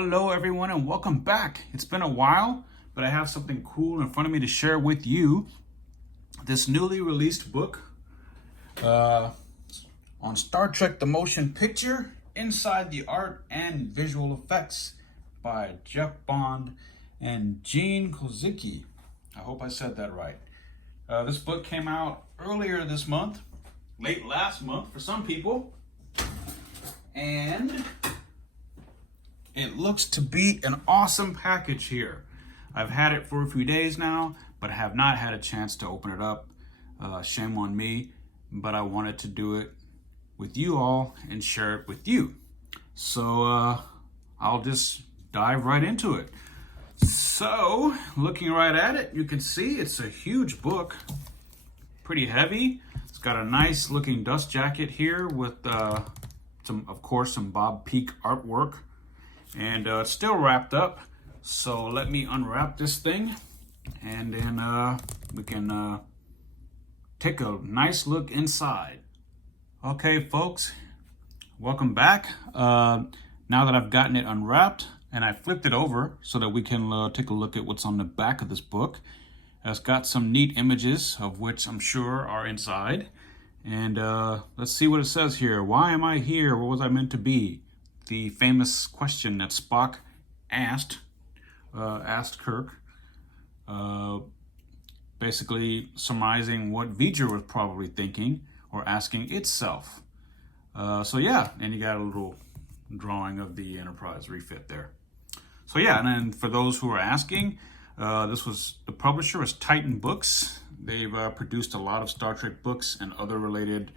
Hello everyone and welcome back. It's been a while, but I have something cool in front of me to share with you. This newly released book on Star Trek the Motion Picture, Inside the Art and Visual Effects by Jeff Bond and Gene Kozicki. I hope I said that right. This book came out earlier this month, late last month for some people, and it looks to be an awesome package here. I've had it for a few days now, but have not had a chance to open it up. Shame on me, but I wanted to do it with you all and share it with you. So I'll just dive right into it. So, looking right at it, you can see it's a huge book, pretty heavy. It's got a nice looking dust jacket here with some Bob Peak artwork. And it's still wrapped up, so let me unwrap this thing and then we can take a nice look inside. Okay folks, welcome back. Now that I've gotten it unwrapped and I flipped it over so that we can take a look at what's on the back of this book. It's got some neat images of which I'm sure are inside. And let's see what it says here. Why am I here? What was I meant to be? The famous question that Spock asked Kirk, basically surmising what V'ger was probably thinking or asking itself. So yeah, and you got a little drawing of the Enterprise refit there. So yeah, and then for those who are asking, the publisher is Titan Books. They've produced a lot of Star Trek books and other related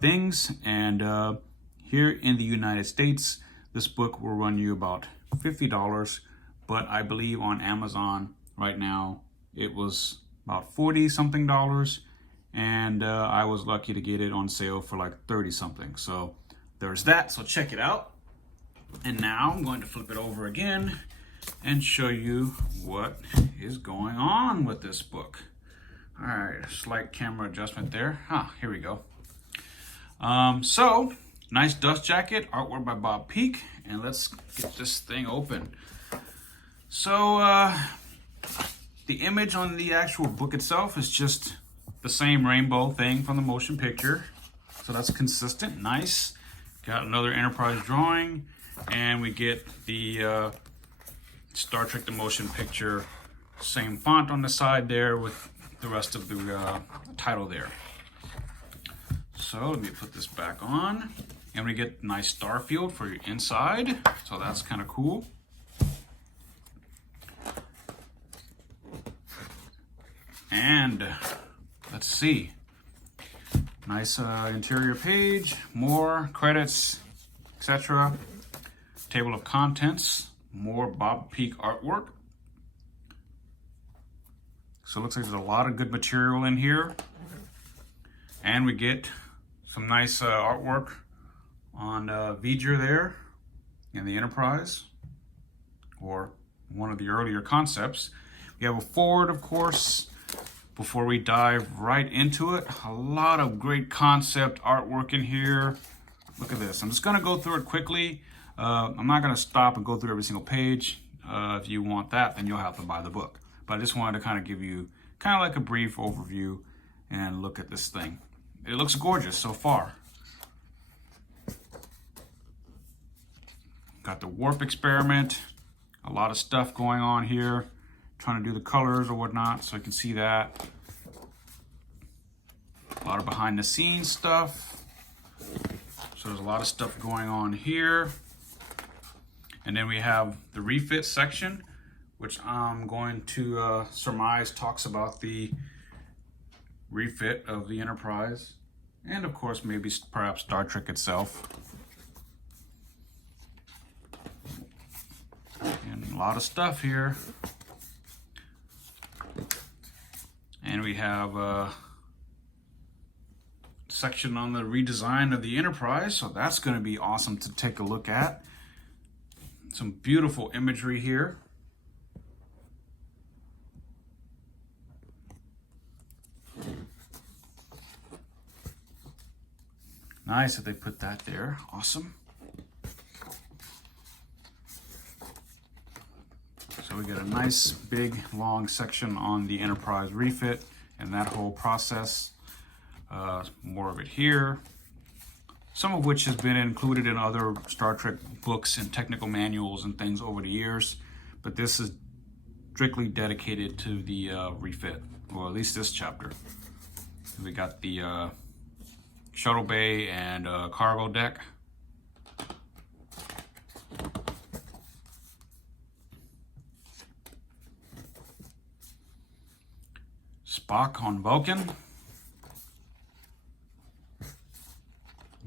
things, and here in the United States, this book will run you about $50, but I believe on Amazon right now, it was about 40 something dollars, and I was lucky to get it on sale for like 30 something. So there's that, so check it out. And now I'm going to flip it over again and show you what is going on with this book. All right, slight camera adjustment there. Here we go. So, nice dust jacket, artwork by Bob Peak, and let's get this thing open. So, the image on the actual book itself is just the same rainbow thing from the motion picture. So that's consistent, nice. Got another Enterprise drawing, and we get the Star Trek the Motion Picture, same font on the side there with the rest of the title there. So let me put this back on. And we get nice star field for your inside, so that's kind of cool. And let's see, nice interior page, more credits, etc. Table of contents, more Bob Peak artwork. So it looks like there's a lot of good material in here. And we get some nice artwork on V'ger there in the Enterprise, or one of the earlier concepts. We have a forward, of course, before we dive right into it. A lot of great concept artwork in here. Look at this. I'm just going to go through it quickly. I'm not going to stop and go through every single page. If you want that, then you'll have to buy the book. But I just wanted to kind of give you kind of like a brief overview and look at this thing. It looks gorgeous so far. Got the warp experiment, a lot of stuff going on here, trying to do the colors or whatnot, so you can see that. A lot of behind the scenes stuff. So there's a lot of stuff going on here. And then we have the refit section, which I'm going to surmise talks about the refit of the Enterprise, and of course maybe perhaps Star Trek itself. And a lot of stuff here. And we have a section on the redesign of the Enterprise, so that's going to be awesome to take a look at. Some beautiful imagery here. Nice that they put that there. Awesome. get a nice big long section on the Enterprise refit and that whole process. More of it here, some of which has been included in other Star Trek books and technical manuals and things over the years, but this is strictly dedicated to the refit, or at least this chapter. We got the shuttle bay and cargo deck. Spock on Vulcan.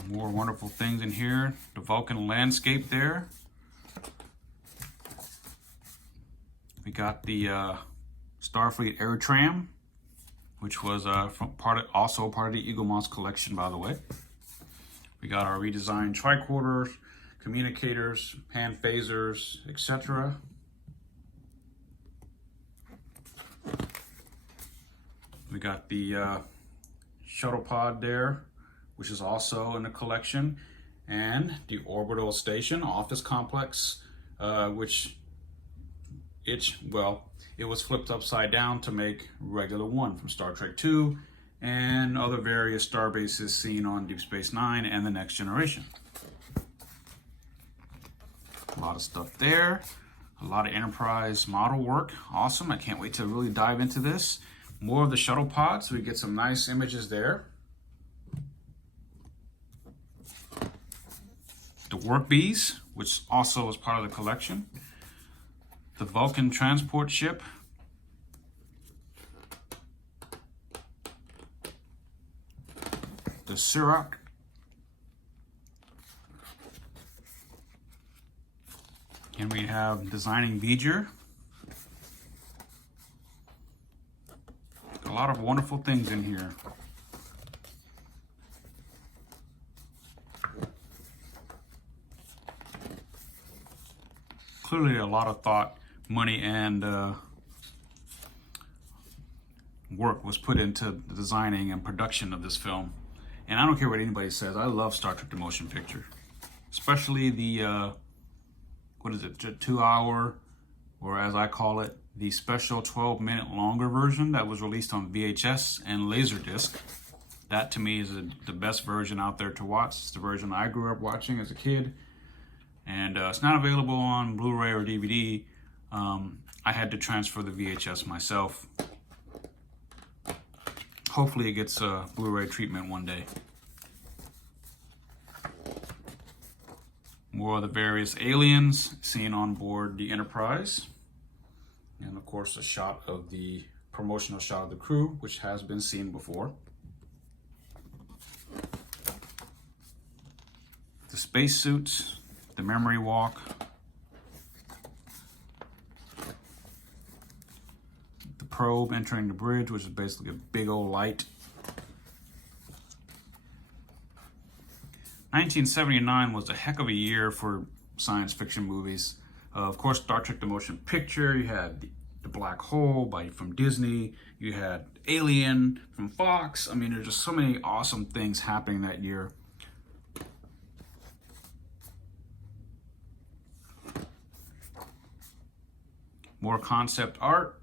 More wonderful things in here. The Vulcan landscape there. We got the Starfleet Air Tram, which was also part of the Eagle Moss collection, by the way. We got our redesigned tricorders, communicators, hand phasers, etc. We got the shuttle pod there, which is also in the collection, and the orbital station office complex, which it was flipped upside down to make Regular One from Star Trek II and other various star bases seen on Deep Space Nine and the Next Generation. A lot of stuff there, a lot of Enterprise model work. Awesome, I can't wait to really dive into this. More of the shuttle pods, so we get some nice images there. The work bees, which also is part of the collection. The Vulcan transport ship. The Sirak. And we have Designing V'ger. A lot of wonderful things in here. Clearly a lot of thought, money, and work was put into the designing and production of this film. And I don't care what anybody says, I love Star Trek the Motion Picture. Especially the, what is it, 2-hour, or as I call it, the special 12-minute longer version that was released on VHS and Laserdisc. That to me is the best version out there to watch. It's the version I grew up watching as a kid. And it's not available on Blu-ray or DVD. I had to transfer the VHS myself. Hopefully it gets a Blu-ray treatment one day. More of the various aliens seen on board the Enterprise. And of course a shot of the promotional shot of the crew, which has been seen before. The spacesuits. The memory walk, the probe entering the bridge, which is basically a big old light. 1979 was a heck of a year for science fiction movies. Of course, Star Trek the Motion Picture, you had the Black Hole from Disney, you had Alien from Fox. I mean, there's just so many awesome things happening that year. More concept art,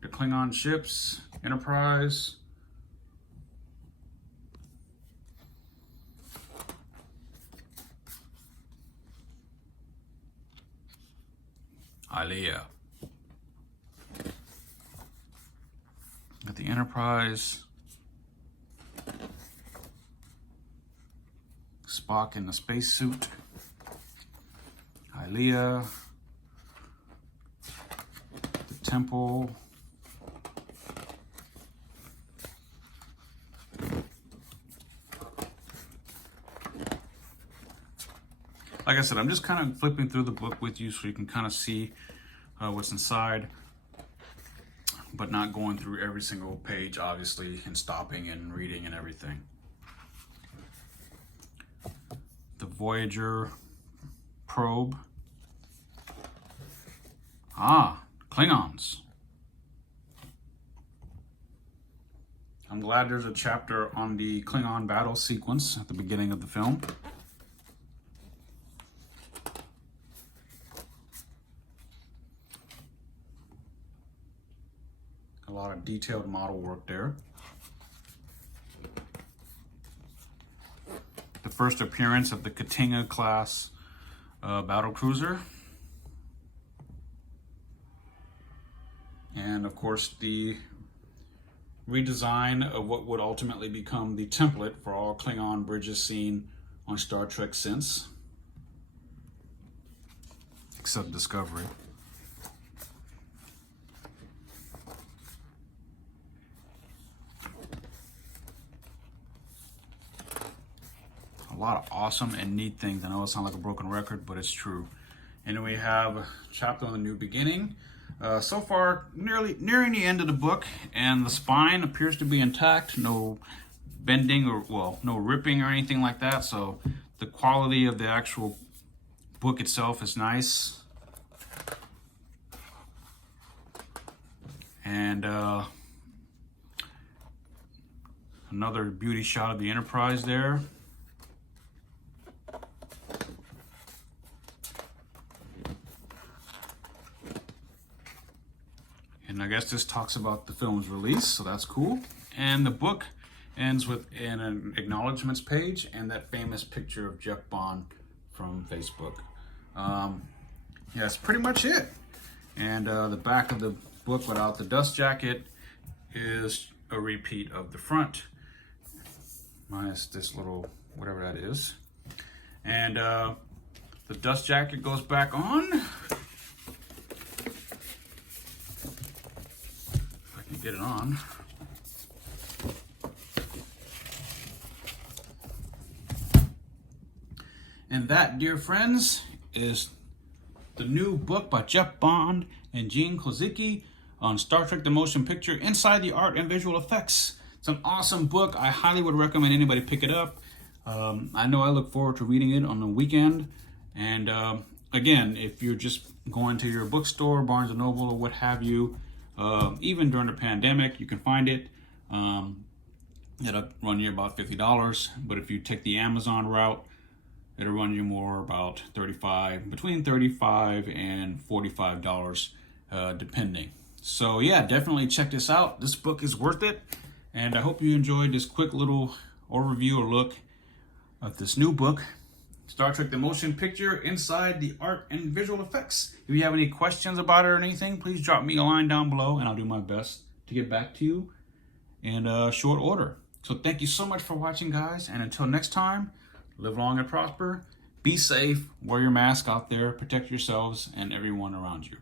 the Klingon ships, Enterprise. Alea. Got the Enterprise. Spock in the spacesuit. Alea. Temple. Like I said, I'm just kind of flipping through the book with you so you can kind of see what's inside, but not going through every single page, obviously, and stopping and reading and everything. The Voyager probe. Klingons. I'm glad there's a chapter on the Klingon battle sequence at the beginning of the film. of detailed model work there. The first appearance of the Katina class Battlecruiser. And of course the redesign of what would ultimately become the template for all Klingon bridges seen on Star Trek since, except Discovery. A lot of awesome and neat things. I know it sounds like a broken record, but it's true. And then we have a chapter on the new beginning. So far, nearing the end of the book, and the spine appears to be intact. No bending or, well, no ripping or anything like that. So the quality of the actual book itself is nice. And another beauty shot of the Enterprise there. And I guess this talks about the film's release, so that's cool. And the book ends with an acknowledgments page and that famous picture of Jeff Bond from Facebook. Yeah, that's pretty much it. And the back of the book without the dust jacket is a repeat of the front, minus this little whatever that is. And the dust jacket goes back on. Get it on. And that, dear friends, is the new book by Jeff Bond and Gene Kozicki on Star Trek: The Motion Picture, Inside the Art and Visual Effects. It's an awesome book. I highly would recommend anybody pick it up. I know I look forward to reading it on the weekend. And again, if you're just going to your bookstore, Barnes & Noble or what have you, even during the pandemic, you can find it. It'll run you about $50, but if you take the Amazon route, it'll run you more about between $35 and $45, depending. So yeah, definitely check this out. This book is worth it, and I hope you enjoyed this quick little overview or look of this new book, Star Trek: The Motion Picture, Inside the Art and Visual Effects. If you have any questions about it or anything, please drop me a line down below and I'll do my best to get back to you in short order. So thank you so much for watching, guys, and until next time, live long and prosper, be safe, wear your mask out there, protect yourselves and everyone around you.